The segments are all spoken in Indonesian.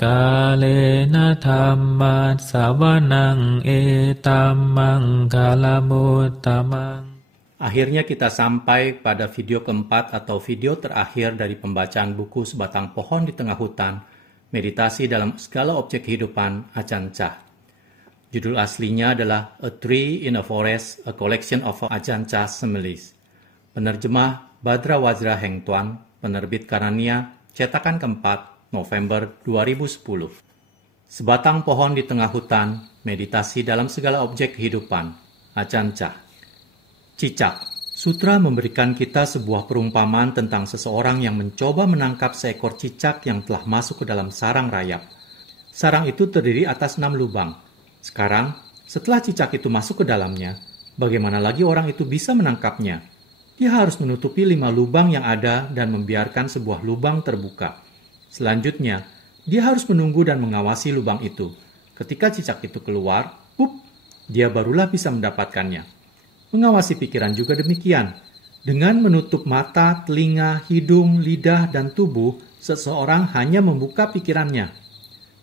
Kalena dhammat sawanang etammang kalamutamang. Akhirnya kita sampai pada video keempat atau video terakhir dari pembacaan buku Sebatang Pohon di Tengah Hutan, Meditasi dalam Segala Objek Kehidupan, Ajahn Chah. Judul aslinya adalah A Tree in a Forest, A Collection of Ajahn Chah's Similes. Penerjemah Badra Wajra Heng Tuan, penerbit Karania, cetakan keempat, November 2010. Sebatang Pohon di Tengah Hutan, Meditasi dalam Segala Objek Kehidupan, Ajahn Chah. Cicak. Sutra memberikan kita sebuah perumpamaan tentang seseorang yang mencoba menangkap seekor cicak yang telah masuk ke dalam sarang rayap. Sarang itu terdiri atas 6 lubang. Sekarang, setelah cicak itu masuk ke dalamnya, bagaimana lagi orang itu bisa menangkapnya? Dia harus menutupi 5 lubang yang ada dan membiarkan sebuah lubang terbuka. Selanjutnya, dia harus menunggu dan mengawasi lubang itu. Ketika cicak itu keluar, dia barulah bisa mendapatkannya. Mengawasi pikiran juga demikian. Dengan menutup mata, telinga, hidung, lidah, dan tubuh, seseorang hanya membuka pikirannya.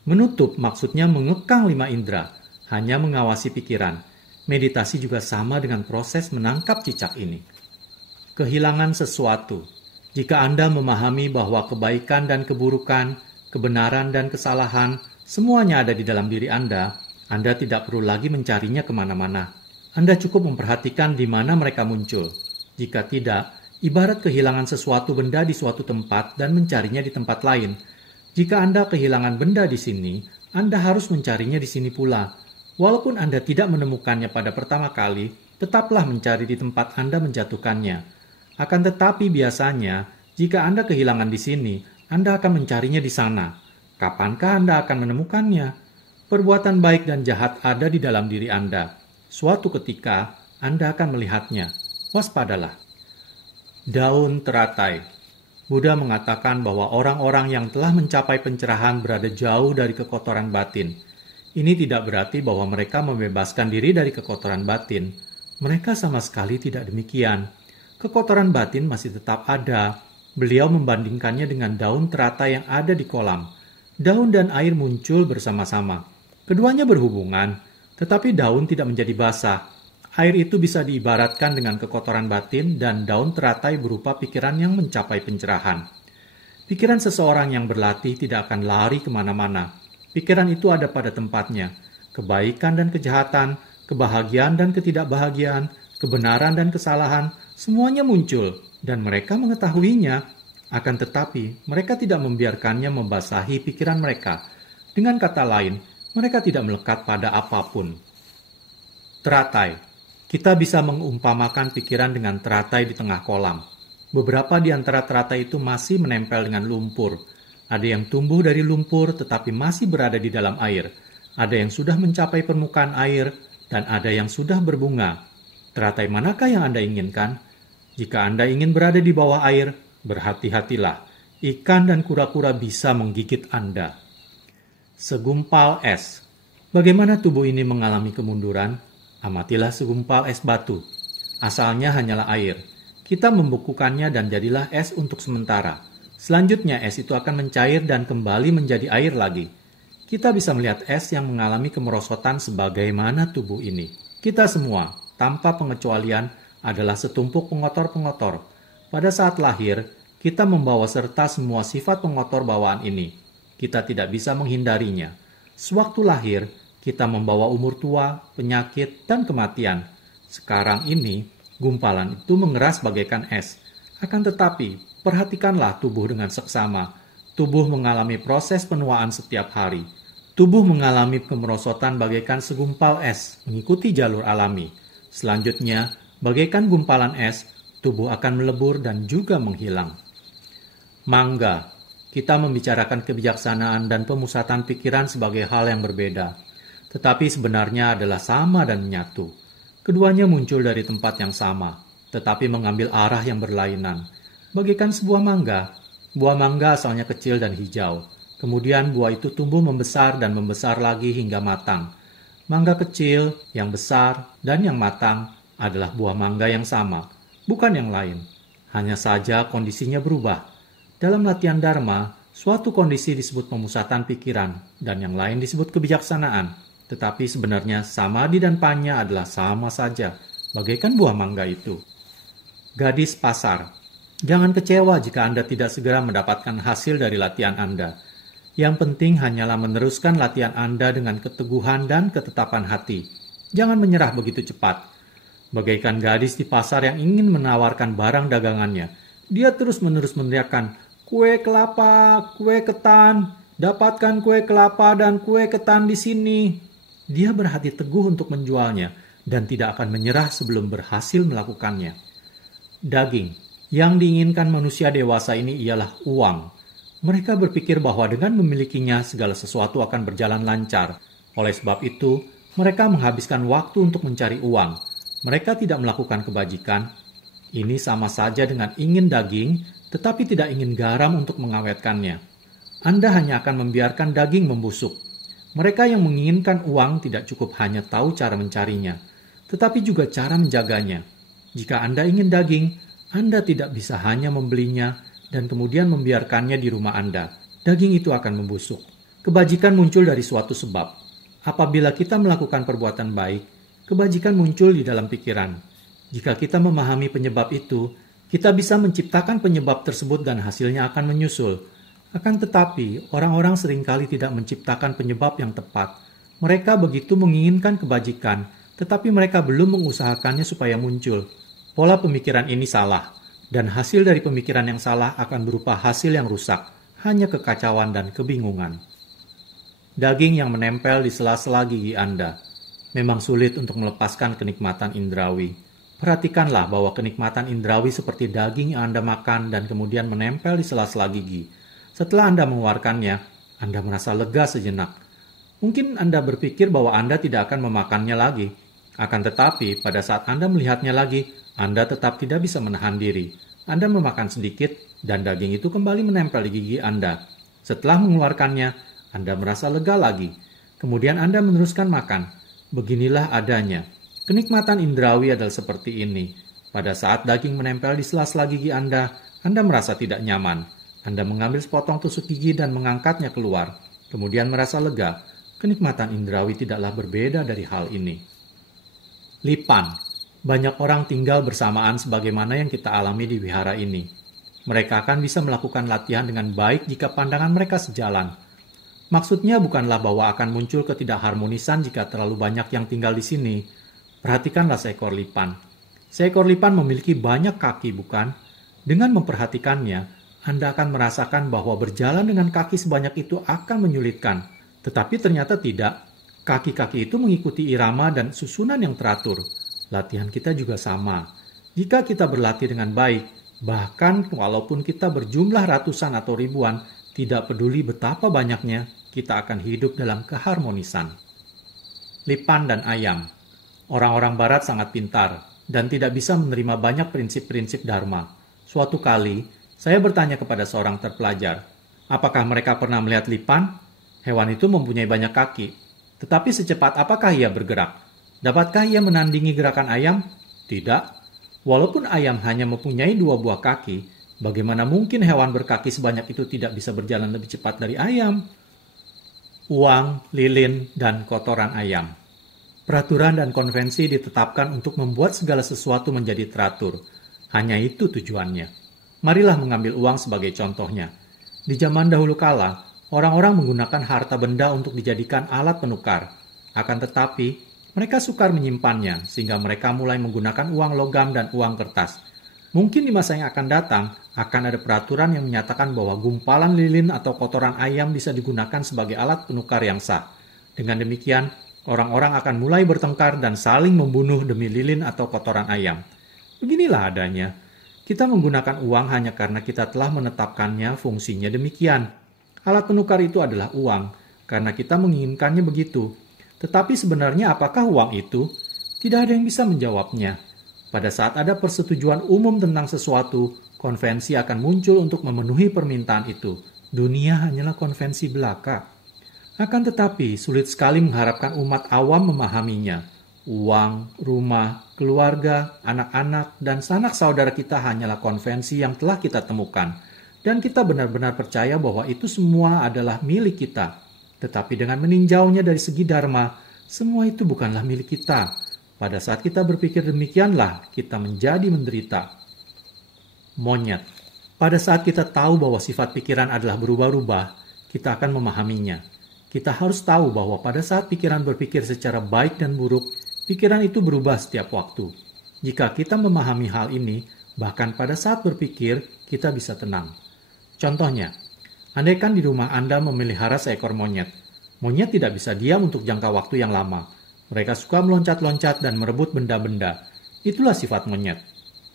Menutup maksudnya mengekang 5 indera, hanya mengawasi pikiran. Meditasi juga sama dengan proses menangkap cicak ini. Kehilangan sesuatu. Jika Anda memahami bahwa kebaikan dan keburukan, kebenaran dan kesalahan, semuanya ada di dalam diri Anda tidak perlu lagi mencarinya kemana-mana. Anda cukup memperhatikan di mana mereka muncul. Jika tidak, ibarat kehilangan sesuatu benda di suatu tempat dan mencarinya di tempat lain. Jika Anda kehilangan benda di sini, Anda harus mencarinya di sini pula. Walaupun Anda tidak menemukannya pada pertama kali, tetaplah mencari di tempat Anda menjatuhkannya. Akan tetapi biasanya, jika Anda kehilangan di sini, Anda akan mencarinya di sana. Kapankah Anda akan menemukannya? Perbuatan baik dan jahat ada di dalam diri Anda. Suatu ketika, Anda akan melihatnya. Waspadalah. Daun teratai. Buddha mengatakan bahwa orang-orang yang telah mencapai pencerahan berada jauh dari kekotoran batin. Ini tidak berarti bahwa mereka membebaskan diri dari kekotoran batin. Mereka sama sekali tidak demikian. Kekotoran batin masih tetap ada. Beliau membandingkannya dengan daun teratai yang ada di kolam. Daun dan air muncul bersama-sama. Keduanya berhubungan. Tetapi daun tidak menjadi basah. Air itu bisa diibaratkan dengan kekotoran batin dan daun teratai berupa pikiran yang mencapai pencerahan. Pikiran seseorang yang berlatih tidak akan lari kemana-mana. Pikiran itu ada pada tempatnya. Kebaikan dan kejahatan, kebahagiaan dan ketidakbahagiaan, kebenaran dan kesalahan, semuanya muncul dan mereka mengetahuinya. Akan tetapi, mereka tidak membiarkannya membasahi pikiran mereka. Dengan kata lain, mereka tidak melekat pada apapun. Teratai. Kita bisa mengumpamakan pikiran dengan teratai di tengah kolam. Beberapa di antara teratai itu masih menempel dengan lumpur. Ada yang tumbuh dari lumpur tetapi masih berada di dalam air. Ada yang sudah mencapai permukaan air dan ada yang sudah berbunga. Teratai manakah yang Anda inginkan? Jika Anda ingin berada di bawah air, berhati-hatilah. Ikan dan kura-kura bisa menggigit Anda. Segumpal es. Bagaimana tubuh ini mengalami kemunduran? Amatilah segumpal es batu. Asalnya hanyalah air. Kita membukukannya dan jadilah es untuk sementara. Selanjutnya es itu akan mencair dan kembali menjadi air lagi. Kita bisa melihat es yang mengalami kemerosotan sebagaimana tubuh ini. Kita semua, tanpa pengecualian, adalah setumpuk pengotor-pengotor. Pada saat lahir, kita membawa serta semua sifat pengotor bawaan ini. Kita tidak bisa menghindarinya. Sewaktu lahir, kita membawa umur tua, penyakit, dan kematian. Sekarang ini, gumpalan itu mengeras bagaikan es. Akan tetapi, perhatikanlah tubuh dengan seksama. Tubuh mengalami proses penuaan setiap hari. Tubuh mengalami kemerosotan bagaikan segumpal es, mengikuti jalur alami. Selanjutnya, bagaikan gumpalan es, tubuh akan melebur dan juga menghilang. Mangga. Kita membicarakan kebijaksanaan dan pemusatan pikiran sebagai hal yang berbeda. Tetapi sebenarnya adalah sama dan menyatu. Keduanya muncul dari tempat yang sama, tetapi mengambil arah yang berlainan. Bagaikan sebuah mangga. Buah mangga asalnya kecil dan hijau. Kemudian buah itu tumbuh membesar dan membesar lagi hingga matang. Mangga kecil, yang besar, dan yang matang adalah buah mangga yang sama, bukan yang lain. Hanya saja kondisinya berubah. Dalam latihan Dharma, Suatu kondisi disebut pemusatan pikiran, dan yang lain disebut kebijaksanaan. Tetapi sebenarnya samadhi dan panya adalah sama saja, bagaikan buah mangga itu. Gadis pasar. Jangan kecewa jika Anda tidak segera mendapatkan hasil dari latihan Anda. Yang penting hanyalah meneruskan latihan Anda dengan keteguhan dan ketetapan hati. Jangan menyerah begitu cepat. Bagaikan gadis di pasar yang ingin menawarkan barang dagangannya. Dia terus-menerus meneriakkan, "Kue kelapa, kue ketan, dapatkan kue kelapa dan kue ketan di sini." Dia berhati teguh untuk menjualnya dan tidak akan menyerah sebelum berhasil melakukannya. Daging. Yang diinginkan manusia dewasa ini ialah uang. Mereka berpikir bahwa dengan memilikinya segala sesuatu akan berjalan lancar. Oleh sebab itu, mereka menghabiskan waktu untuk mencari uang. Mereka tidak melakukan kebajikan. Ini sama saja dengan ingin daging, tetapi tidak ingin garam untuk mengawetkannya. Anda hanya akan membiarkan daging membusuk. Mereka yang menginginkan uang tidak cukup hanya tahu cara mencarinya, tetapi juga cara menjaganya. Jika Anda ingin daging, Anda tidak bisa hanya membelinya dan kemudian membiarkannya di rumah Anda. Daging itu akan membusuk. Kebajikan muncul dari suatu sebab. Apabila kita melakukan perbuatan baik, kebajikan muncul di dalam pikiran. Jika kita memahami penyebab itu, kita bisa menciptakan penyebab tersebut dan hasilnya akan menyusul. Akan tetapi, orang-orang seringkali tidak menciptakan penyebab yang tepat. Mereka begitu menginginkan kebajikan, tetapi mereka belum mengusahakannya supaya muncul. Pola pemikiran ini salah, dan hasil dari pemikiran yang salah akan berupa hasil yang rusak, hanya kekacauan dan kebingungan. Daging yang menempel di sela-sela gigi Anda. Memang sulit untuk melepaskan kenikmatan indrawi. Perhatikanlah bahwa kenikmatan indrawi seperti daging yang Anda makan dan kemudian menempel di sela-sela gigi. Setelah Anda mengeluarkannya, Anda merasa lega sejenak. Mungkin Anda berpikir bahwa Anda tidak akan memakannya lagi. Akan tetapi, pada saat Anda melihatnya lagi, Anda tetap tidak bisa menahan diri. Anda memakan sedikit, dan daging itu kembali menempel di gigi Anda. Setelah mengeluarkannya, Anda merasa lega lagi. Kemudian Anda meneruskan makan. Beginilah adanya. Kenikmatan indrawi adalah seperti ini. Pada saat daging menempel di sela-sela gigi Anda merasa tidak nyaman. Anda mengambil sepotong tusuk gigi dan mengangkatnya keluar. Kemudian merasa lega. Kenikmatan indrawi tidaklah berbeda dari hal ini. Lipan. Banyak orang tinggal bersamaan sebagaimana yang kita alami di wihara ini. Mereka akan bisa melakukan latihan dengan baik jika pandangan mereka sejalan. Maksudnya bukanlah bahwa akan muncul ketidakharmonisan jika terlalu banyak yang tinggal di sini. Perhatikanlah seekor lipan. Seekor lipan memiliki banyak kaki, bukan? Dengan memperhatikannya, Anda akan merasakan bahwa berjalan dengan kaki sebanyak itu akan menyulitkan. Tetapi ternyata tidak. Kaki-kaki itu mengikuti irama dan susunan yang teratur. Latihan kita juga sama. Jika kita berlatih dengan baik, bahkan walaupun kita berjumlah ratusan atau ribuan, tidak peduli betapa banyaknya, kita akan hidup dalam keharmonisan. Lipan dan ayam. Orang-orang barat sangat pintar dan tidak bisa menerima banyak prinsip-prinsip dharma. Suatu kali, saya bertanya kepada seorang terpelajar, apakah mereka pernah melihat lipan? Hewan itu mempunyai banyak kaki, tetapi secepat apakah ia bergerak? Dapatkah ia menandingi gerakan ayam? Tidak. Walaupun ayam hanya mempunyai 2 buah kaki, bagaimana mungkin hewan berkaki sebanyak itu tidak bisa berjalan lebih cepat dari ayam? Uang, lilin, dan kotoran ayam. Peraturan dan konvensi ditetapkan untuk membuat segala sesuatu menjadi teratur. Hanya itu tujuannya. Marilah mengambil uang sebagai contohnya. Di zaman dahulu kala, orang-orang menggunakan harta benda untuk dijadikan alat penukar. Akan tetapi, mereka sukar menyimpannya, sehingga mereka mulai menggunakan uang logam dan uang kertas. Mungkin di masa yang akan datang, akan ada peraturan yang menyatakan bahwa gumpalan lilin atau kotoran ayam bisa digunakan sebagai alat penukar yang sah. Dengan demikian, orang-orang akan mulai bertengkar dan saling membunuh demi lilin atau kotoran ayam. Beginilah adanya. Kita menggunakan uang hanya karena kita telah menetapkannya fungsinya demikian. Alat penukar itu adalah uang, karena kita menginginkannya begitu. Tetapi sebenarnya apakah uang itu? Tidak ada yang bisa menjawabnya. Pada saat ada persetujuan umum tentang sesuatu, konvensi akan muncul untuk memenuhi permintaan itu. Dunia hanyalah konvensi belaka. Akan tetapi, sulit sekali mengharapkan umat awam memahaminya. Uang, rumah, keluarga, anak-anak, dan sanak saudara kita hanyalah konvensi yang telah kita temukan. Dan kita benar-benar percaya bahwa itu semua adalah milik kita. Tetapi dengan meninjaunya dari segi dharma, semua itu bukanlah milik kita. Pada saat kita berpikir demikianlah, kita menjadi menderita. Monyet. Pada saat kita tahu bahwa sifat pikiran adalah berubah-ubah, kita akan memahaminya. Kita harus tahu bahwa pada saat pikiran berpikir secara baik dan buruk, pikiran itu berubah setiap waktu. Jika kita memahami hal ini, bahkan pada saat berpikir, kita bisa tenang. Contohnya, andaikan di rumah Anda memelihara seekor monyet. Monyet tidak bisa diam untuk jangka waktu yang lama. Mereka suka meloncat-loncat dan merebut benda-benda. Itulah sifat monyet.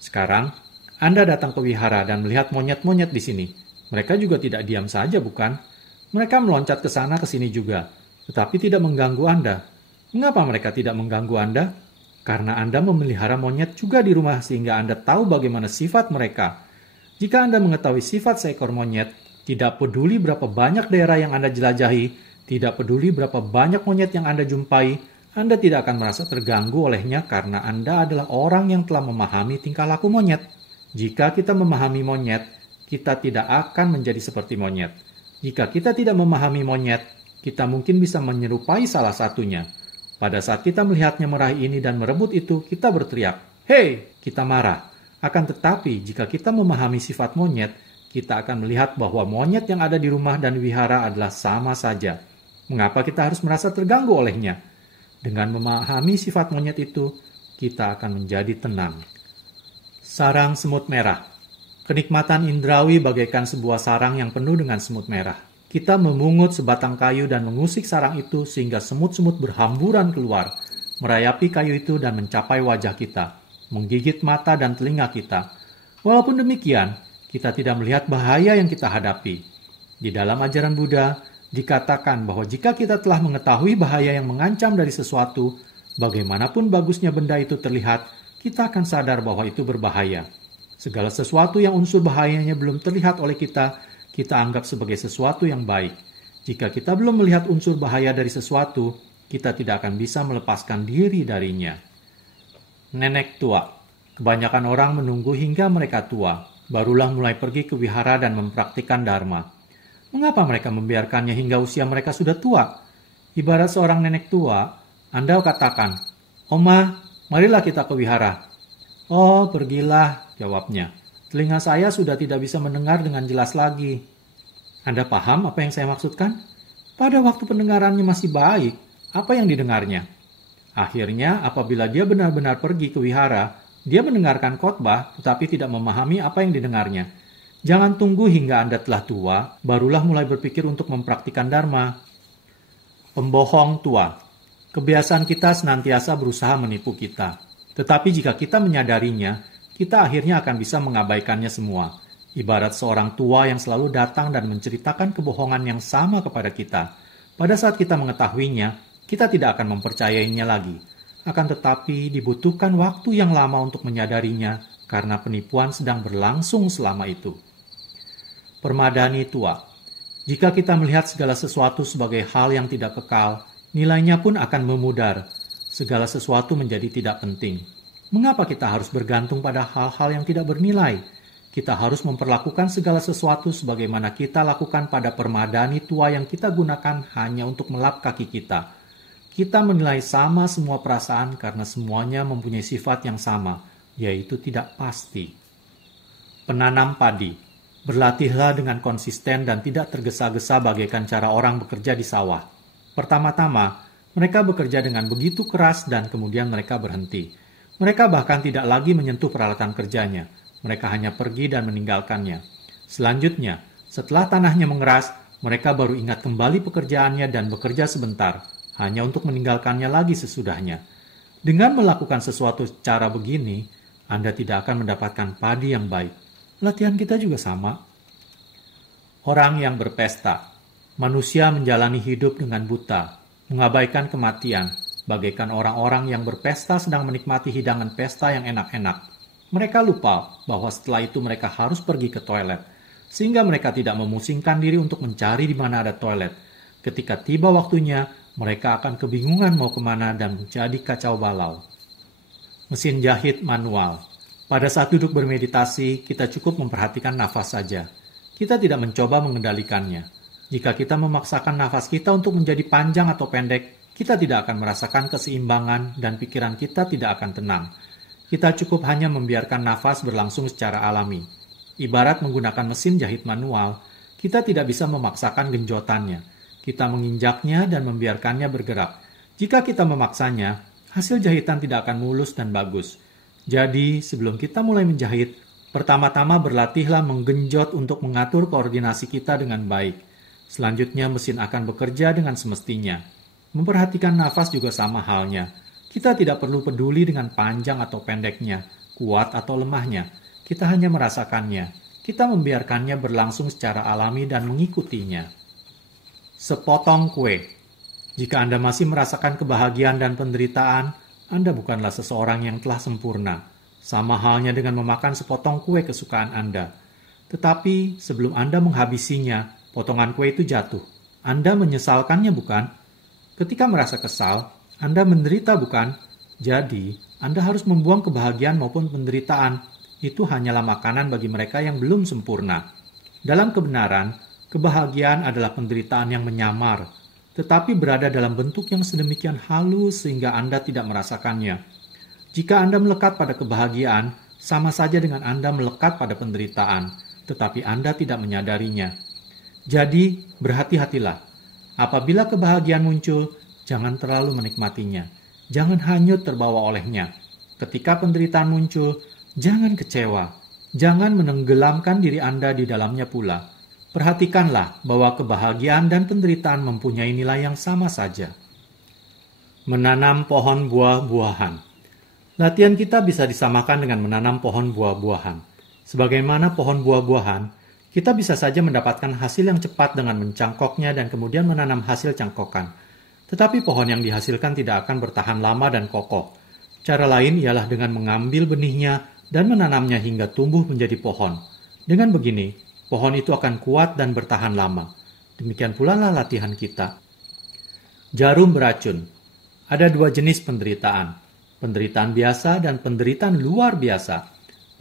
Sekarang, Anda datang ke wihara dan melihat monyet-monyet di sini. Mereka juga tidak diam saja, bukan? Mereka meloncat ke sana ke sini juga, tetapi tidak mengganggu Anda. Mengapa mereka tidak mengganggu Anda? Karena Anda memelihara monyet juga di rumah sehingga Anda tahu bagaimana sifat mereka. Jika Anda mengetahui sifat seekor monyet, tidak peduli berapa banyak daerah yang Anda jelajahi, tidak peduli berapa banyak monyet yang Anda jumpai, Anda tidak akan merasa terganggu olehnya karena Anda adalah orang yang telah memahami tingkah laku monyet. Jika kita memahami monyet, kita tidak akan menjadi seperti monyet. Jika kita tidak memahami monyet, kita mungkin bisa menyerupai salah satunya. Pada saat kita melihatnya meraih ini dan merebut itu, kita berteriak, "Hei!" Kita marah. Akan tetapi, jika kita memahami sifat monyet, kita akan melihat bahwa monyet yang ada di rumah dan wihara adalah sama saja. Mengapa kita harus merasa terganggu olehnya? Dengan memahami sifat monyet itu, kita akan menjadi tenang. Sarang semut merah. Kenikmatan indrawi bagaikan sebuah sarang yang penuh dengan semut merah. Kita memungut sebatang kayu dan mengusik sarang itu sehingga semut-semut berhamburan keluar, merayapi kayu itu dan mencapai wajah kita, menggigit mata dan telinga kita. Walaupun demikian, kita tidak melihat bahaya yang kita hadapi. Di dalam ajaran Buddha, dikatakan bahwa jika kita telah mengetahui bahaya yang mengancam dari sesuatu, bagaimanapun bagusnya benda itu terlihat, kita akan sadar bahwa itu berbahaya. Segala sesuatu yang unsur bahayanya belum terlihat oleh kita anggap sebagai sesuatu yang baik. Jika kita belum melihat unsur bahaya dari sesuatu, kita tidak akan bisa melepaskan diri darinya. Nenek tua. Kebanyakan orang menunggu hingga mereka tua, barulah mulai pergi ke wihara dan mempraktikkan dharma. Mengapa mereka membiarkannya hingga usia mereka sudah tua? Ibarat seorang nenek tua, Anda katakan, "Oma, marilah kita ke wihara." "Oh, pergilah," jawabnya. "Telinga saya sudah tidak bisa mendengar dengan jelas lagi." Anda paham apa yang saya maksudkan? Pada waktu pendengarannya masih baik, apa yang didengarnya? Akhirnya, apabila dia benar-benar pergi ke wihara, dia mendengarkan khotbah tetapi tidak memahami apa yang didengarnya. Jangan tunggu hingga Anda telah tua, barulah mulai berpikir untuk mempraktikkan dharma. Pembohong tua. Kebiasaan kita senantiasa berusaha menipu kita. Tetapi jika kita menyadarinya, kita akhirnya akan bisa mengabaikannya semua. Ibarat seorang tua yang selalu datang dan menceritakan kebohongan yang sama kepada kita. Pada saat kita mengetahuinya, kita tidak akan mempercayainya lagi. Akan tetapi dibutuhkan waktu yang lama untuk menyadarinya karena penipuan sedang berlangsung selama itu. Permadani tua. Jika kita melihat segala sesuatu sebagai hal yang tidak kekal, nilainya pun akan memudar. Segala sesuatu menjadi tidak penting. Mengapa kita harus bergantung pada hal-hal yang tidak bernilai? Kita harus memperlakukan segala sesuatu sebagaimana kita lakukan pada permadani tua yang kita gunakan hanya untuk melap kaki kita. Kita menilai sama semua perasaan karena semuanya mempunyai sifat yang sama, yaitu tidak pasti. Penanam padi. Berlatihlah dengan konsisten dan tidak tergesa-gesa bagaikan cara orang bekerja di sawah. Pertama-tama, mereka bekerja dengan begitu keras dan kemudian mereka berhenti. Mereka bahkan tidak lagi menyentuh peralatan kerjanya. Mereka hanya pergi dan meninggalkannya. Selanjutnya, setelah tanahnya mengeras, mereka baru ingat kembali pekerjaannya dan bekerja sebentar, hanya untuk meninggalkannya lagi sesudahnya. Dengan melakukan sesuatu cara begini, Anda tidak akan mendapatkan padi yang baik. Latihan kita juga sama. Orang yang berpesta. Manusia menjalani hidup dengan buta, mengabaikan kematian, bagaikan orang-orang yang berpesta sedang menikmati hidangan pesta yang enak-enak. Mereka lupa bahwa setelah itu mereka harus pergi ke toilet, sehingga mereka tidak memusingkan diri untuk mencari di mana ada toilet. Ketika tiba waktunya, mereka akan kebingungan mau kemana dan menjadi kacau balau. Mesin jahit manual. Pada saat duduk bermeditasi, kita cukup memperhatikan nafas saja. kita tidak mencoba mengendalikannya. Jika kita memaksakan nafas kita untuk menjadi panjang atau pendek, kita tidak akan merasakan keseimbangan dan pikiran kita tidak akan tenang. Kita cukup hanya membiarkan nafas berlangsung secara alami. Ibarat menggunakan mesin jahit manual, kita tidak bisa memaksakan genjotannya. Kita menginjaknya dan membiarkannya bergerak. Jika kita memaksanya, hasil jahitan tidak akan mulus dan bagus. Jadi, sebelum kita mulai menjahit, pertama-tama berlatihlah menggenjot untuk mengatur koordinasi kita dengan baik. Selanjutnya, mesin akan bekerja dengan semestinya. Memperhatikan nafas juga sama halnya. Kita tidak perlu peduli dengan panjang atau pendeknya, kuat atau lemahnya. Kita hanya merasakannya. Kita membiarkannya berlangsung secara alami dan mengikutinya. Sepotong kue. Jika Anda masih merasakan kebahagiaan dan penderitaan, Anda bukanlah seseorang yang telah sempurna. Sama halnya dengan memakan sepotong kue kesukaan Anda. Tetapi sebelum Anda menghabisinya, potongan kue itu jatuh. Anda menyesalkannya, bukan? Ketika merasa kesal, Anda menderita, bukan? Jadi, Anda harus membuang kebahagiaan maupun penderitaan. Itu hanyalah makanan bagi mereka yang belum sempurna. Dalam kebenaran, kebahagiaan adalah penderitaan yang menyamar, tetapi berada dalam bentuk yang sedemikian halus sehingga Anda tidak merasakannya. Jika Anda melekat pada kebahagiaan, sama saja dengan Anda melekat pada penderitaan, tetapi Anda tidak menyadarinya. Jadi, berhati-hatilah. Apabila kebahagiaan muncul, jangan terlalu menikmatinya. Jangan hanyut terbawa olehnya. Ketika penderitaan muncul, jangan kecewa. Jangan menenggelamkan diri Anda di dalamnya pula. Perhatikanlah bahwa kebahagiaan dan penderitaan mempunyai nilai yang sama saja. Menanam pohon buah-buahan. Latihan kita bisa disamakan dengan menanam pohon buah-buahan. Sebagaimana pohon buah-buahan, kita bisa saja mendapatkan hasil yang cepat dengan mencangkoknya dan kemudian menanam hasil cangkokan. Tetapi pohon yang dihasilkan tidak akan bertahan lama dan kokoh. Cara lain ialah dengan mengambil benihnya dan menanamnya hingga tumbuh menjadi pohon. Dengan begini, pohon itu akan kuat dan bertahan lama. Demikian pula lah latihan kita. Jarum beracun. Ada dua jenis penderitaan. Penderitaan biasa dan penderitaan luar biasa.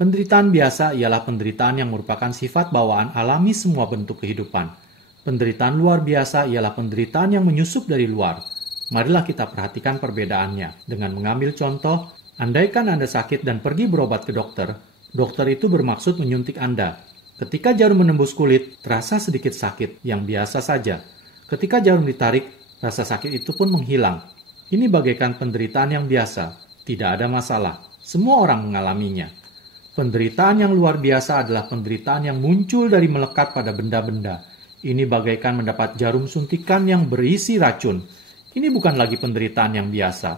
Penderitaan biasa ialah penderitaan yang merupakan sifat bawaan alami semua bentuk kehidupan. Penderitaan luar biasa ialah penderitaan yang menyusup dari luar. Marilah kita perhatikan perbedaannya. Dengan mengambil contoh, andaikan Anda sakit dan pergi berobat ke dokter, dokter itu bermaksud menyuntik Anda. Ketika jarum menembus kulit, terasa sedikit sakit, yang biasa saja. Ketika jarum ditarik, rasa sakit itu pun menghilang. Ini bagaikan penderitaan yang biasa. Tidak ada masalah. Semua orang mengalaminya. Penderitaan yang luar biasa adalah penderitaan yang muncul dari melekat pada benda-benda. Ini bagaikan mendapat jarum suntikan yang berisi racun. Ini bukan lagi penderitaan yang biasa.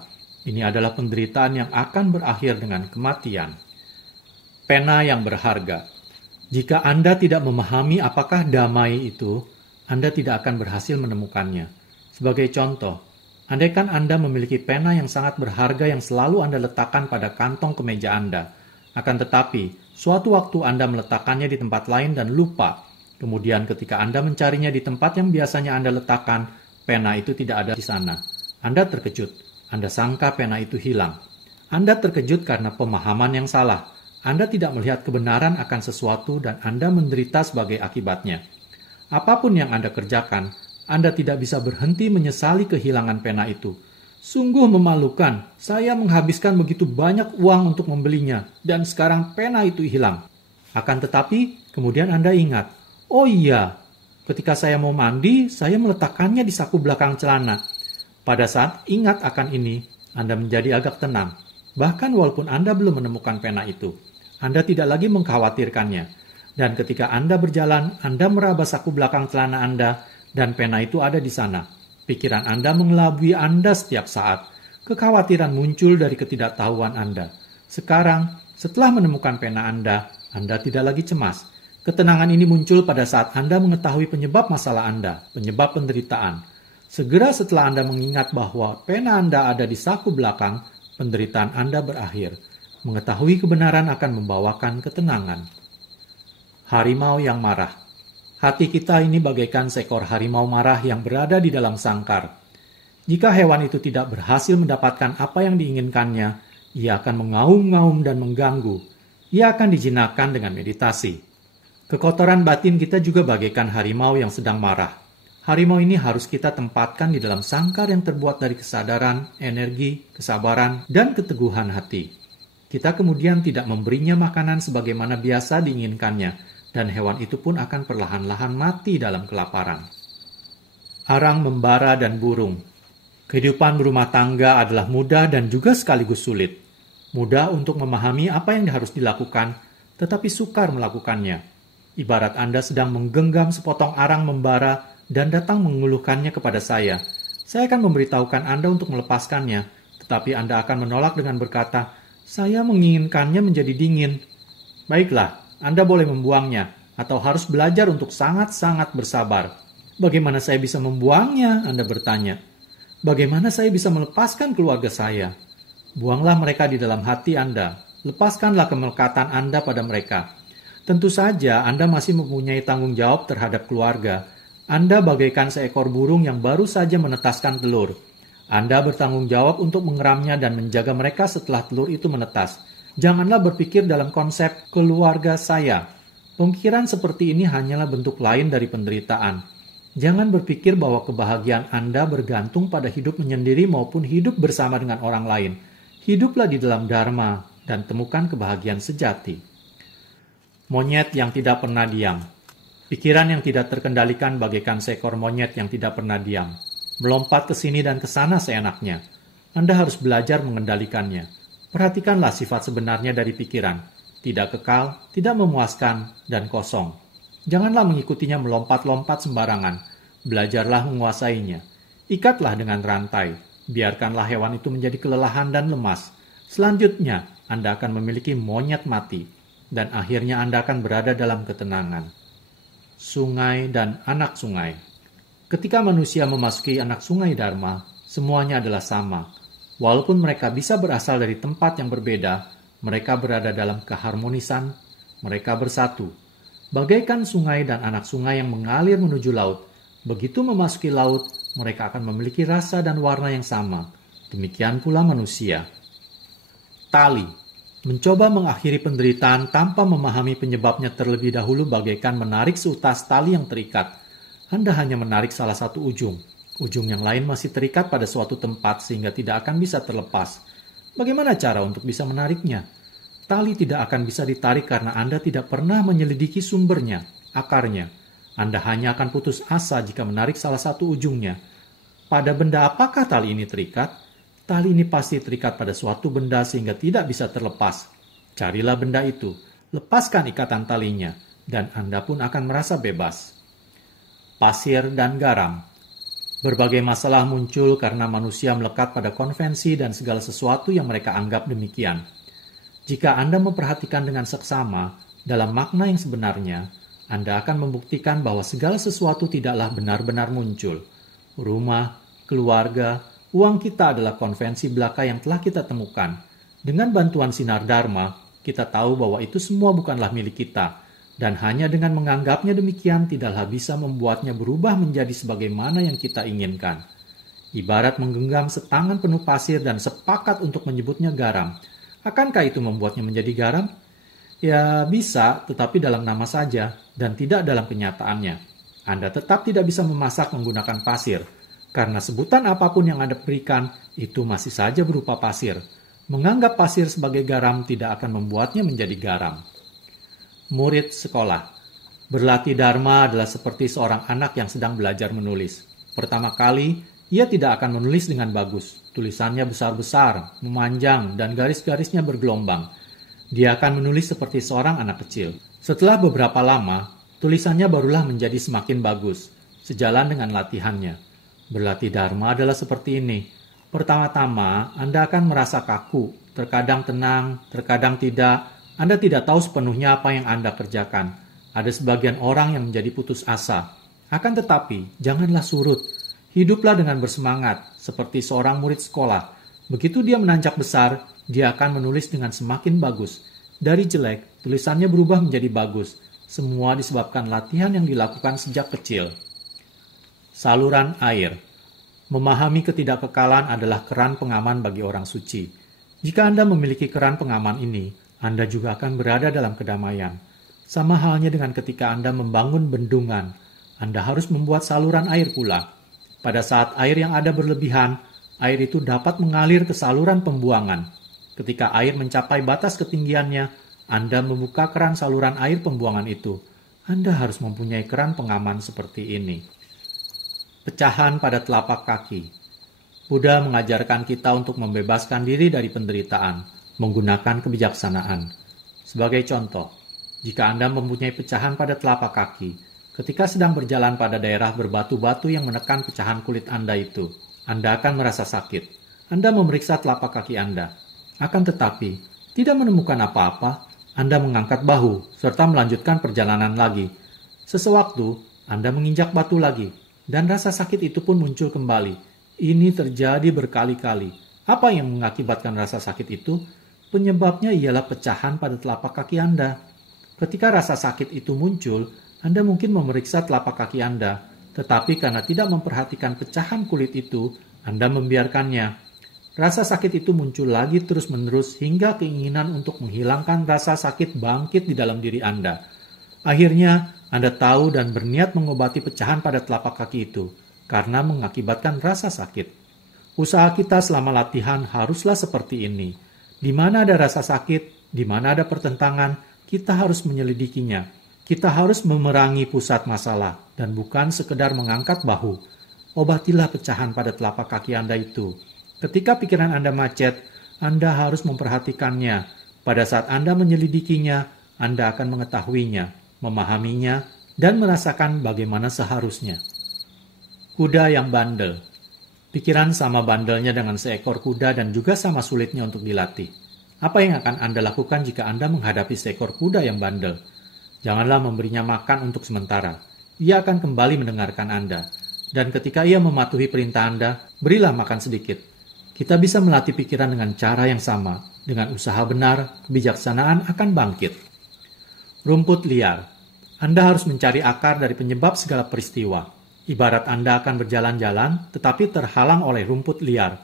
Ini adalah penderitaan yang akan berakhir dengan kematian. Pena yang berharga. Jika Anda tidak memahami apakah damai itu, Anda tidak akan berhasil menemukannya. Sebagai contoh, andaikan Anda memiliki pena yang sangat berharga yang selalu Anda letakkan pada kantong kemeja Anda. Akan tetapi, suatu waktu Anda meletakkannya di tempat lain dan lupa. Kemudian ketika Anda mencarinya di tempat yang biasanya Anda letakkan, pena itu tidak ada di sana. Anda terkejut. Anda sangka pena itu hilang. Anda terkejut karena pemahaman yang salah. Anda tidak melihat kebenaran akan sesuatu dan Anda menderita sebagai akibatnya. Apapun yang Anda kerjakan, Anda tidak bisa berhenti menyesali kehilangan pena itu. Sungguh memalukan, saya menghabiskan begitu banyak uang untuk membelinya, dan sekarang pena itu hilang. Akan tetapi, kemudian Anda ingat, oh iya, ketika saya mau mandi, saya meletakkannya di saku belakang celana. Pada saat ingat akan ini, Anda menjadi agak tenang. Bahkan walaupun Anda belum menemukan pena itu, Anda tidak lagi mengkhawatirkannya. Dan ketika Anda berjalan, Anda meraba saku belakang celana Anda, dan pena itu ada di sana. Pikiran Anda mengelabui Anda setiap saat. Kekhawatiran muncul dari ketidaktahuan Anda. Sekarang, setelah menemukan pena Anda tidak lagi cemas. Ketenangan ini muncul pada saat Anda mengetahui penyebab masalah Anda, penyebab penderitaan. Segera setelah Anda mengingat bahwa pena Anda ada di saku belakang, penderitaan Anda berakhir. Mengetahui kebenaran akan membawakan ketenangan. Harimau yang marah. Hati kita ini bagaikan seekor harimau marah yang berada di dalam sangkar. Jika hewan itu tidak berhasil mendapatkan apa yang diinginkannya, ia akan mengaum-ngaum dan mengganggu. Ia akan dijinakkan dengan meditasi. Kekotoran batin kita juga bagaikan harimau yang sedang marah. Harimau ini harus kita tempatkan di dalam sangkar yang terbuat dari kesadaran, energi, kesabaran, dan keteguhan hati. Kita kemudian tidak memberinya makanan sebagaimana biasa diinginkannya, dan hewan itu pun akan perlahan-lahan mati dalam kelaparan. Arang, membara, dan burung. Kehidupan berumah tangga adalah mudah dan juga sekaligus sulit. Mudah untuk memahami apa yang harus dilakukan, tetapi sukar melakukannya. Ibarat Anda sedang menggenggam sepotong arang membara dan datang mengeluhkannya kepada saya. Saya akan memberitahukan Anda untuk melepaskannya, tetapi Anda akan menolak dengan berkata, "Saya menginginkannya menjadi dingin." Baiklah, Anda boleh membuangnya, atau harus belajar untuk sangat-sangat bersabar. Bagaimana saya bisa membuangnya? Anda bertanya. Bagaimana saya bisa melepaskan keluarga saya? Buanglah mereka di dalam hati Anda. Lepaskanlah kemelekatan Anda pada mereka. Tentu saja Anda masih mempunyai tanggung jawab terhadap keluarga. Anda bagaikan seekor burung yang baru saja menetaskan telur. Anda bertanggung jawab untuk mengeramnya dan menjaga mereka setelah telur itu menetas. Janganlah berpikir dalam konsep keluarga saya. Pemikiran seperti ini hanyalah bentuk lain dari penderitaan. Jangan berpikir bahwa kebahagiaan Anda bergantung pada hidup menyendiri maupun hidup bersama dengan orang lain. Hiduplah di dalam Dharma dan temukan kebahagiaan sejati. Monyet yang tidak pernah diam. Pikiran yang tidak terkendalikan bagaikan seekor monyet yang tidak pernah diam. Melompat ke sini dan ke sana seenaknya. Anda harus belajar mengendalikannya. Perhatikanlah sifat sebenarnya dari pikiran. Tidak kekal, tidak memuaskan, dan kosong. Janganlah mengikutinya melompat-lompat sembarangan. Belajarlah menguasainya. Ikatlah dengan rantai. Biarkanlah hewan itu menjadi kelelahan dan lemas. Selanjutnya, Anda akan memiliki monyet mati. Dan akhirnya Anda akan berada dalam ketenangan. Sungai dan anak sungai. Ketika manusia memasuki anak sungai Dharma, semuanya adalah sama. Walaupun mereka bisa berasal dari tempat yang berbeda, mereka berada dalam keharmonisan, mereka bersatu. Bagaikan sungai dan anak sungai yang mengalir menuju laut, begitu memasuki laut, mereka akan memiliki rasa dan warna yang sama. Demikian pula manusia. Tali. Mencoba mengakhiri penderitaan tanpa memahami penyebabnya terlebih dahulu bagaikan menarik seutas tali yang terikat. Anda hanya menarik salah satu ujung. Ujung yang lain masih terikat pada suatu tempat sehingga tidak akan bisa terlepas. Bagaimana cara untuk bisa menariknya? Tali tidak akan bisa ditarik karena Anda tidak pernah menyelidiki sumbernya, akarnya. Anda hanya akan putus asa jika menarik salah satu ujungnya. Pada benda apakah tali ini terikat? Tali ini pasti terikat pada suatu benda sehingga tidak bisa terlepas. Carilah benda itu, lepaskan ikatan talinya, dan Anda pun akan merasa bebas. Pasir dan garam. Berbagai masalah muncul karena manusia melekat pada konvensi dan segala sesuatu yang mereka anggap demikian. Jika Anda memperhatikan dengan seksama, dalam makna yang sebenarnya, Anda akan membuktikan bahwa segala sesuatu tidaklah benar-benar muncul. Rumah, keluarga, uang kita adalah konvensi belaka yang telah kita temukan. Dengan bantuan sinar Dharma, kita tahu bahwa itu semua bukanlah milik kita, dan hanya dengan menganggapnya demikian tidaklah bisa membuatnya berubah menjadi sebagaimana yang kita inginkan. Ibarat menggenggam setangan penuh pasir dan sepakat untuk menyebutnya garam. Akankah itu membuatnya menjadi garam? Ya bisa, tetapi dalam nama saja, dan tidak dalam kenyataannya. Anda tetap tidak bisa memasak menggunakan pasir, karena sebutan apapun yang Anda berikan, itu masih saja berupa pasir. Menganggap pasir sebagai garam tidak akan membuatnya menjadi garam. Murid sekolah. Berlatih Dharma adalah seperti seorang anak yang sedang belajar menulis. Pertama kali, ia tidak akan menulis dengan bagus. Tulisannya besar-besar, memanjang, dan garis-garisnya bergelombang. Dia akan menulis seperti seorang anak kecil. Setelah beberapa lama, tulisannya barulah menjadi semakin bagus, sejalan dengan latihannya. Berlatih Dharma adalah seperti ini. Pertama-tama, Anda akan merasa kaku, terkadang tenang, terkadang tidak. Anda tidak tahu sepenuhnya apa yang Anda kerjakan. Ada sebagian orang yang menjadi putus asa. Akan tetapi, janganlah surut. Hiduplah dengan bersemangat, seperti seorang murid sekolah. Begitu dia menanjak besar, dia akan menulis dengan semakin bagus. Dari jelek, tulisannya berubah menjadi bagus. Semua disebabkan latihan yang dilakukan sejak kecil. Saluran air. Memahami ketidakkekalan adalah keran pengaman bagi orang suci. Jika Anda memiliki keran pengaman ini, Anda juga akan berada dalam kedamaian. Sama halnya dengan ketika Anda membangun bendungan, Anda harus membuat saluran air pula. Pada saat air yang ada berlebihan, air itu dapat mengalir ke saluran pembuangan. Ketika air mencapai batas ketinggiannya, Anda membuka keran saluran air pembuangan itu. Anda harus mempunyai keran pengaman seperti ini. Pecahan pada telapak kaki. Buddha mengajarkan kita untuk membebaskan diri dari penderitaan, menggunakan kebijaksanaan. Sebagai contoh, jika Anda mempunyai pecahan pada telapak kaki, ketika sedang berjalan pada daerah berbatu-batu yang menekan pecahan kulit Anda itu, Anda akan merasa sakit. Anda memeriksa telapak kaki Anda. Akan tetapi, tidak menemukan apa-apa, Anda mengangkat bahu, serta melanjutkan perjalanan lagi. Sesewaktu, Anda menginjak batu lagi, dan rasa sakit itu pun muncul kembali. Ini terjadi berkali-kali. Apa yang mengakibatkan rasa sakit itu? Penyebabnya ialah pecahan pada telapak kaki Anda. Ketika rasa sakit itu muncul, Anda mungkin memeriksa telapak kaki Anda, tetapi karena tidak memperhatikan pecahan kulit itu, Anda membiarkannya. Rasa sakit itu muncul lagi terus-menerus hingga keinginan untuk menghilangkan rasa sakit bangkit di dalam diri Anda. Akhirnya, Anda tahu dan berniat mengobati pecahan pada telapak kaki itu, karena mengakibatkan rasa sakit. Usaha kita selama latihan haruslah seperti ini. Di mana ada rasa sakit, di mana ada pertentangan, kita harus menyelidikinya. Kita harus memerangi pusat masalah dan bukan sekedar mengangkat bahu. Obatilah pecahan pada telapak kaki Anda itu. Ketika pikiran Anda macet, Anda harus memperhatikannya. Pada saat Anda menyelidikinya, Anda akan mengetahuinya, memahaminya, dan merasakan bagaimana seharusnya. Kuda yang bandel. Pikiran sama bandelnya dengan seekor kuda dan juga sama sulitnya untuk dilatih. Apa yang akan Anda lakukan jika Anda menghadapi seekor kuda yang bandel? Janganlah memberinya makan untuk sementara. Ia akan kembali mendengarkan Anda. Dan ketika ia mematuhi perintah Anda, berilah makan sedikit. Kita bisa melatih pikiran dengan cara yang sama. Dengan usaha benar, kebijaksanaan akan bangkit. Rumput liar. Anda harus mencari akar dari penyebab segala peristiwa. Ibarat Anda akan berjalan-jalan, tetapi terhalang oleh rumput liar.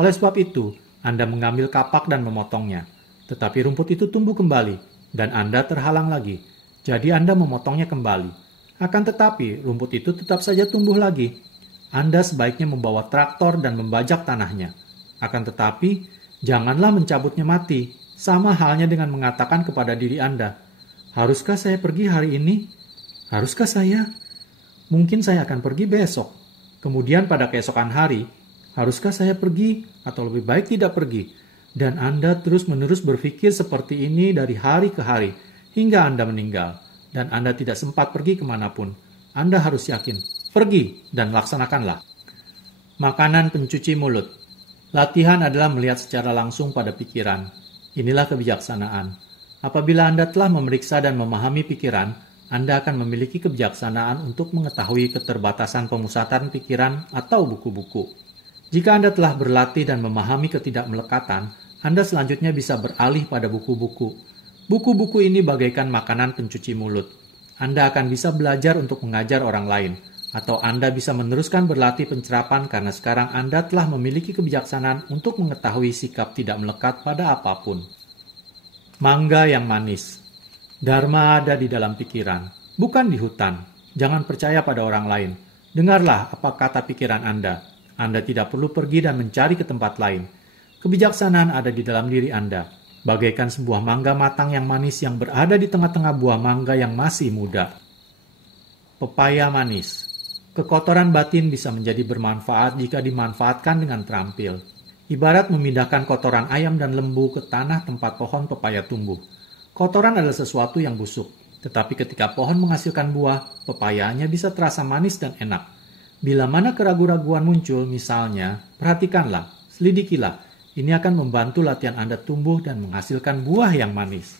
Oleh sebab itu, Anda mengambil kapak dan memotongnya. Tetapi rumput itu tumbuh kembali, dan Anda terhalang lagi. Jadi Anda memotongnya kembali. Akan tetapi, rumput itu tetap saja tumbuh lagi. Anda sebaiknya membawa traktor dan membajak tanahnya. Akan tetapi, janganlah mencabutnya mati. Sama halnya dengan mengatakan kepada diri Anda, haruskah saya pergi hari ini? Haruskah saya? Mungkin saya akan pergi besok. Kemudian pada keesokan hari, haruskah saya pergi atau lebih baik tidak pergi? Dan Anda terus-menerus berpikir seperti ini dari hari ke hari, hingga Anda meninggal. Dan Anda tidak sempat pergi kemanapun. Anda harus yakin, pergi dan laksanakanlah. Makanan pencuci mulut. Latihan adalah melihat secara langsung pada pikiran. Inilah kebijaksanaan. Apabila Anda telah memeriksa dan memahami pikiran, Anda akan memiliki kebijaksanaan untuk mengetahui keterbatasan pemusatan pikiran atau buku-buku. Jika Anda telah berlatih dan memahami ketidakmelekatan, Anda selanjutnya bisa beralih pada buku-buku. Buku-buku ini bagaikan makanan pencuci mulut. Anda akan bisa belajar untuk mengajar orang lain, atau Anda bisa meneruskan berlatih pencerapan karena sekarang Anda telah memiliki kebijaksanaan untuk mengetahui sikap tidak melekat pada apapun. Mangga yang manis. Dharma ada di dalam pikiran, bukan di hutan. Jangan percaya pada orang lain. Dengarlah apa kata pikiran Anda. Anda tidak perlu pergi dan mencari ke tempat lain. Kebijaksanaan ada di dalam diri Anda, bagaikan sebuah mangga matang yang manis yang berada di tengah-tengah buah mangga yang masih muda. Pepaya manis. Kekotoran batin bisa menjadi bermanfaat jika dimanfaatkan dengan terampil. Ibarat memindahkan kotoran ayam dan lembu ke tanah tempat pohon pepaya tumbuh. Kotoran adalah sesuatu yang busuk, tetapi ketika pohon menghasilkan buah, pepayanya bisa terasa manis dan enak. Bila mana keraguan-raguan muncul, misalnya, perhatikanlah, selidikilah. Ini akan membantu latihan Anda tumbuh dan menghasilkan buah yang manis.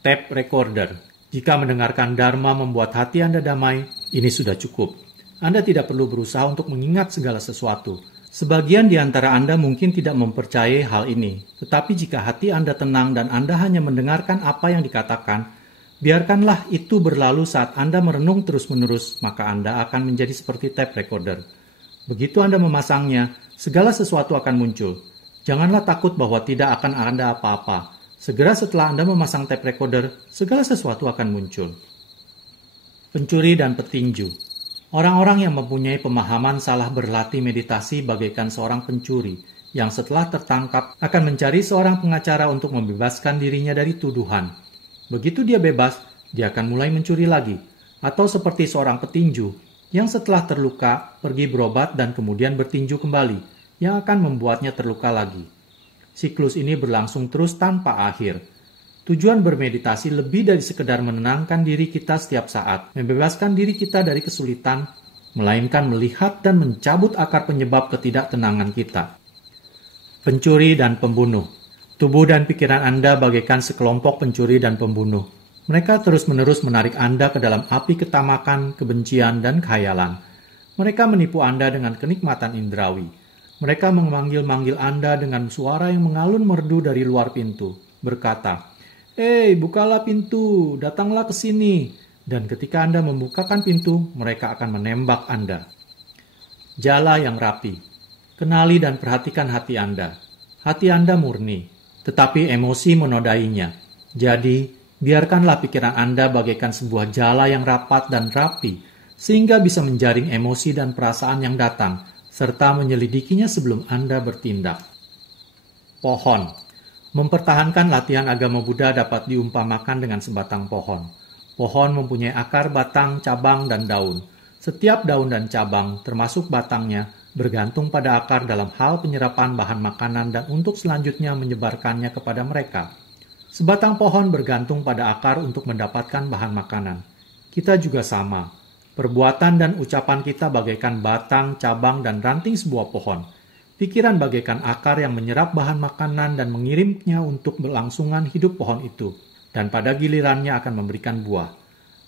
Tape recorder. Jika mendengarkan Dharma membuat hati Anda damai, ini sudah cukup. Anda tidak perlu berusaha untuk mengingat segala sesuatu. Sebagian di antara Anda mungkin tidak mempercayai hal ini, tetapi jika hati Anda tenang dan Anda hanya mendengarkan apa yang dikatakan, biarkanlah itu berlalu saat Anda merenung terus-menerus, maka Anda akan menjadi seperti tape recorder. Begitu Anda memasangnya, segala sesuatu akan muncul. Janganlah takut bahwa tidak akan ada apa-apa. Segera setelah Anda memasang tape recorder, segala sesuatu akan muncul. Pencuri dan petinju. Orang-orang yang mempunyai pemahaman salah berlatih meditasi bagaikan seorang pencuri yang setelah tertangkap akan mencari seorang pengacara untuk membebaskan dirinya dari tuduhan. Begitu dia bebas, dia akan mulai mencuri lagi. Atau seperti seorang petinju yang setelah terluka pergi berobat dan kemudian bertinju kembali, yang akan membuatnya terluka lagi. Siklus ini berlangsung terus tanpa akhir. Tujuan bermeditasi lebih dari sekedar menenangkan diri kita setiap saat, membebaskan diri kita dari kesulitan, melainkan melihat dan mencabut akar penyebab ketidaktenangan kita. Pencuri dan pembunuh. Tubuh dan pikiran Anda bagaikan sekelompok pencuri dan pembunuh. Mereka terus-menerus menarik Anda ke dalam api ketamakan, kebencian, dan khayalan. Mereka menipu Anda dengan kenikmatan indrawi. Mereka memanggil-manggil Anda dengan suara yang mengalun merdu dari luar pintu, berkata, "Hei, bukalah pintu, datanglah ke sini." Dan ketika Anda membukakan pintu, mereka akan menembak Anda. Jala yang rapi. Kenali dan perhatikan hati Anda. Hati Anda murni, tetapi emosi menodainya. Jadi, biarkanlah pikiran Anda bagaikan sebuah jala yang rapat dan rapi, sehingga bisa menjaring emosi dan perasaan yang datang, serta menyelidikinya sebelum Anda bertindak. Pohon. Mempertahankan latihan agama Buddha dapat diumpamakan dengan sebatang pohon. Pohon mempunyai akar, batang, cabang, dan daun. Setiap daun dan cabang, termasuk batangnya, bergantung pada akar dalam hal penyerapan bahan makanan dan untuk selanjutnya menyebarkannya kepada mereka. Sebatang pohon bergantung pada akar untuk mendapatkan bahan makanan. Kita juga sama. Perbuatan dan ucapan kita bagaikan batang, cabang, dan ranting sebuah pohon. Pikiran bagaikan akar yang menyerap bahan makanan dan mengirimnya untuk berlangsungan hidup pohon itu, dan pada gilirannya akan memberikan buah.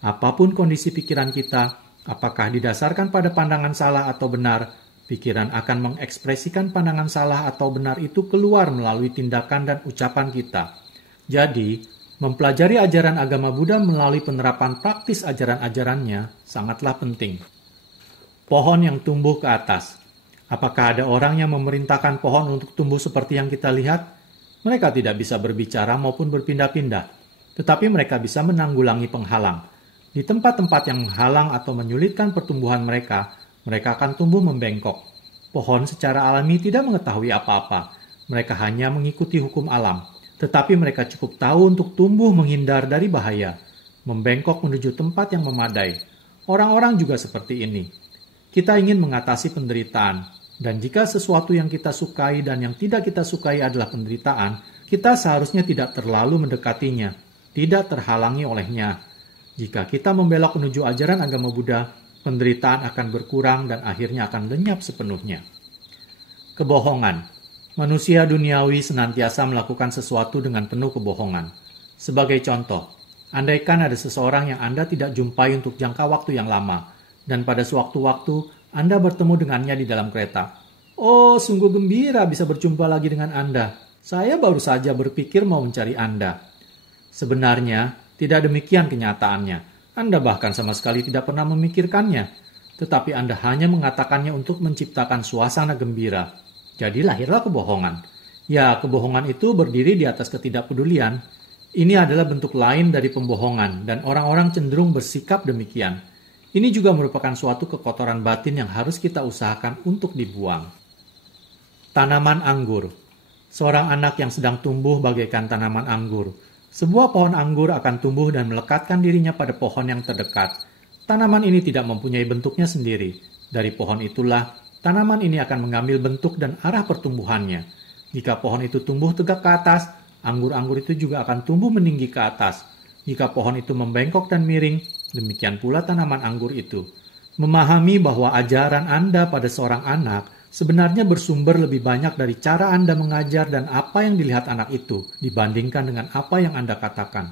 Apapun kondisi pikiran kita, apakah didasarkan pada pandangan salah atau benar, pikiran akan mengekspresikan pandangan salah atau benar itu keluar melalui tindakan dan ucapan kita. Jadi, mempelajari ajaran agama Buddha melalui penerapan praktis ajaran-ajarannya sangatlah penting. Pohon yang tumbuh ke atas. Apakah ada orang yang memerintahkan pohon untuk tumbuh seperti yang kita lihat? Mereka tidak bisa berbicara maupun berpindah-pindah, tetapi mereka bisa menanggulangi penghalang. Di tempat-tempat yang menghalang atau menyulitkan pertumbuhan mereka akan tumbuh membengkok. Pohon secara alami tidak mengetahui apa-apa. Mereka hanya mengikuti hukum alam. Tetapi mereka cukup tahu untuk tumbuh menghindar dari bahaya, membengkok menuju tempat yang memadai. Orang-orang juga seperti ini. Kita ingin mengatasi penderitaan, dan jika sesuatu yang kita sukai dan yang tidak kita sukai adalah penderitaan, kita seharusnya tidak terlalu mendekatinya, tidak terhalangi olehnya. Jika kita membelok menuju ajaran agama Buddha, penderitaan akan berkurang dan akhirnya akan lenyap sepenuhnya. Kebohongan. Manusia duniawi senantiasa melakukan sesuatu dengan penuh kebohongan. Sebagai contoh, andaikan ada seseorang yang Anda tidak jumpai untuk jangka waktu yang lama, dan pada sewaktu-waktu Anda bertemu dengannya di dalam kereta. "Oh, sungguh gembira bisa berjumpa lagi dengan Anda. Saya baru saja berpikir mau mencari Anda." Sebenarnya, tidak demikian kenyataannya. Anda bahkan sama sekali tidak pernah memikirkannya, tetapi Anda hanya mengatakannya untuk menciptakan suasana gembira. Jadi lahirlah kebohongan. Ya, kebohongan itu berdiri di atas ketidakpedulian. Ini adalah bentuk lain dari pembohongan, dan orang-orang cenderung bersikap demikian. Ini juga merupakan suatu kekotoran batin yang harus kita usahakan untuk dibuang. Tanaman anggur. Seorang anak yang sedang tumbuh bagaikan tanaman anggur. Sebuah pohon anggur akan tumbuh dan melekatkan dirinya pada pohon yang terdekat. Tanaman ini tidak mempunyai bentuknya sendiri. Dari pohon itulah, tanaman ini akan mengambil bentuk dan arah pertumbuhannya. Jika pohon itu tumbuh tegak ke atas, anggur-anggur itu juga akan tumbuh meninggi ke atas. Jika pohon itu membengkok dan miring, demikian pula tanaman anggur itu. Memahami bahwa ajaran Anda pada seorang anak sebenarnya bersumber lebih banyak dari cara Anda mengajar dan apa yang dilihat anak itu dibandingkan dengan apa yang Anda katakan.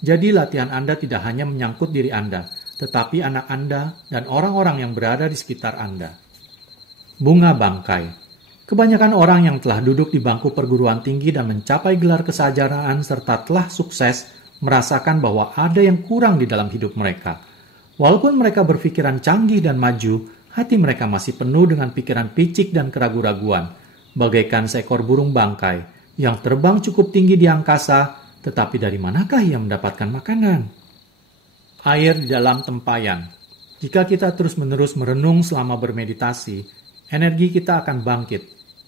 Jadi latihan Anda tidak hanya menyangkut diri Anda, tetapi anak Anda dan orang-orang yang berada di sekitar Anda. Bunga bangkai. Kebanyakan orang yang telah duduk di bangku perguruan tinggi dan mencapai gelar kesarjanaan serta telah sukses merasakan bahwa ada yang kurang di dalam hidup mereka. Walaupun mereka berpikiran canggih dan maju, hati mereka masih penuh dengan pikiran picik dan keraguan-raguan, bagaikan seekor burung bangkai yang terbang cukup tinggi di angkasa, Tetapi dari manakah ia mendapatkan makanan? Air di dalam tempayan. Jika kita terus-menerus merenung selama bermeditasi, energi kita akan bangkit.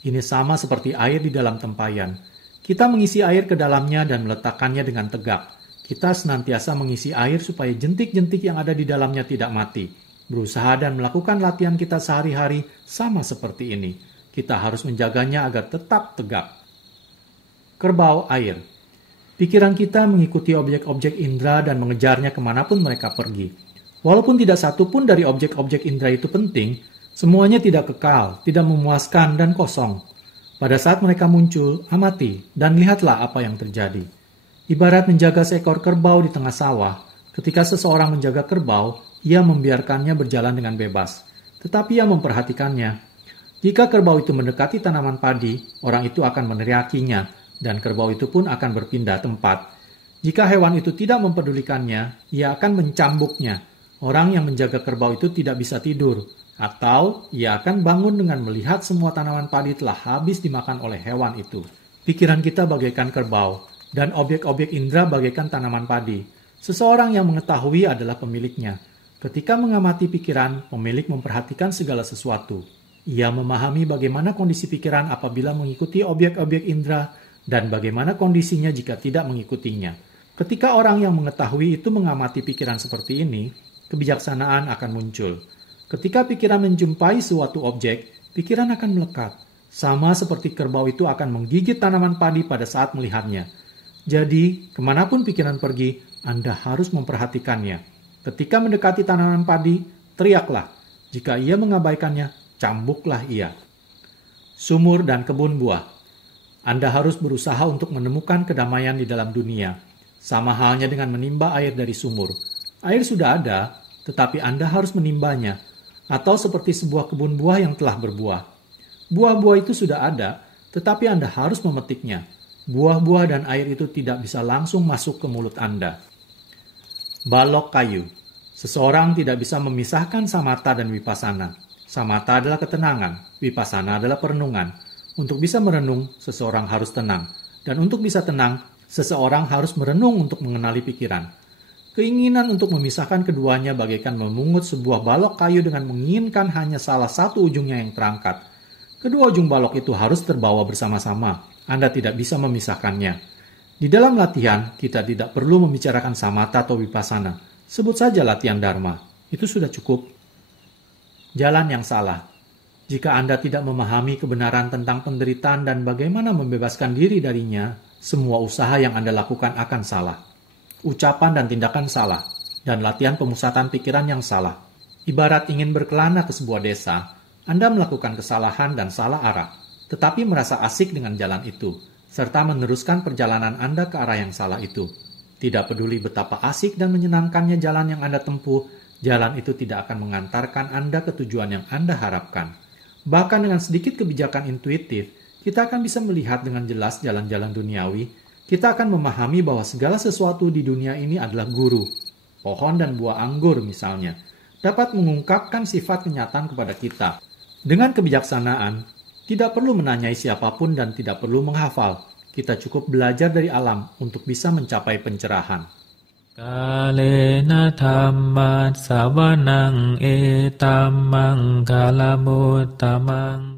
Ini sama seperti air di dalam tempayan. Kita mengisi air ke dalamnya dan meletakkannya dengan tegak. Kita senantiasa mengisi air supaya jentik-jentik yang ada di dalamnya tidak mati. Berusaha dan melakukan latihan kita sehari-hari sama seperti ini. Kita harus menjaganya agar tetap tegak. Kerbau air. Pikiran kita mengikuti objek-objek indera dan mengejarnya kemanapun mereka pergi. Walaupun tidak satu pun dari objek-objek indera itu penting, semuanya tidak kekal, tidak memuaskan, dan kosong. Pada saat mereka muncul, amati dan lihatlah apa yang terjadi. Ibarat menjaga seekor kerbau di tengah sawah. Ketika seseorang menjaga kerbau, ia membiarkannya berjalan dengan bebas. Tetapi ia memperhatikannya. Jika kerbau itu mendekati tanaman padi, orang itu akan meneriakinya, dan kerbau itu pun akan berpindah tempat. Jika hewan itu tidak mempedulikannya, ia akan mencambuknya. Orang yang menjaga kerbau itu tidak bisa tidur, atau ia akan bangun dengan melihat semua tanaman padi telah habis dimakan oleh hewan itu. Pikiran kita bagaikan kerbau, dan objek-objek indera bagaikan tanaman padi. Seseorang yang mengetahui adalah pemiliknya. Ketika mengamati pikiran, pemilik memperhatikan segala sesuatu. Ia memahami bagaimana kondisi pikiran apabila mengikuti objek-objek indera, dan bagaimana kondisinya jika tidak mengikutinya. Ketika orang yang mengetahui itu mengamati pikiran seperti ini, kebijaksanaan akan muncul. Ketika pikiran menjumpai suatu objek, pikiran akan melekat. Sama seperti kerbau itu akan menggigit tanaman padi pada saat melihatnya. Jadi, kemanapun pikiran pergi, Anda harus memperhatikannya. Ketika mendekati tanaman padi, teriaklah. Jika ia mengabaikannya, cambuklah ia. Sumur dan kebun buah. Anda harus berusaha untuk menemukan kedamaian di dalam dunia. Sama halnya dengan menimba air dari sumur. Air sudah ada, tetapi Anda harus menimbanya. Atau seperti sebuah kebun buah yang telah berbuah. Buah-buah itu sudah ada, tetapi Anda harus memetiknya. Buah-buah dan air itu tidak bisa langsung masuk ke mulut Anda. Balok kayu. Seseorang tidak bisa memisahkan samatha dan vipassana. Samatha adalah ketenangan, vipassana adalah perenungan. Untuk bisa merenung, seseorang harus tenang. Dan untuk bisa tenang, seseorang harus merenung untuk mengenali pikiran. Keinginan untuk memisahkan keduanya bagaikan memungut sebuah balok kayu dengan menginginkan hanya salah satu ujungnya yang terangkat. Kedua ujung balok itu harus terbawa bersama-sama. Anda tidak bisa memisahkannya. Di dalam latihan, kita tidak perlu membicarakan samatha atau vipassana. Sebut saja latihan dharma. Itu sudah cukup. Jalan yang salah. Jika Anda tidak memahami kebenaran tentang penderitaan dan bagaimana membebaskan diri darinya, semua usaha yang Anda lakukan akan salah. Ucapan dan tindakan salah, dan latihan pemusatan pikiran yang salah. Ibarat ingin berkelana ke sebuah desa, Anda melakukan kesalahan dan salah arah, tetapi merasa asik dengan jalan itu, serta meneruskan perjalanan Anda ke arah yang salah itu. Tidak peduli betapa asik dan menyenangkannya jalan yang Anda tempuh, jalan itu tidak akan mengantarkan Anda ke tujuan yang Anda harapkan. Bahkan dengan sedikit kebijakan intuitif, kita akan bisa melihat dengan jelas jalan-jalan duniawi. Kita akan memahami bahwa segala sesuatu di dunia ini adalah guru. Pohon dan buah anggur misalnya, dapat mengungkapkan sifat kenyataan kepada kita. Dengan kebijaksanaan, tidak perlu menanyai siapapun dan tidak perlu menghafal. Kita cukup belajar dari alam untuk bisa mencapai pencerahan. Kalena dhamma savanang etammang kalamutamang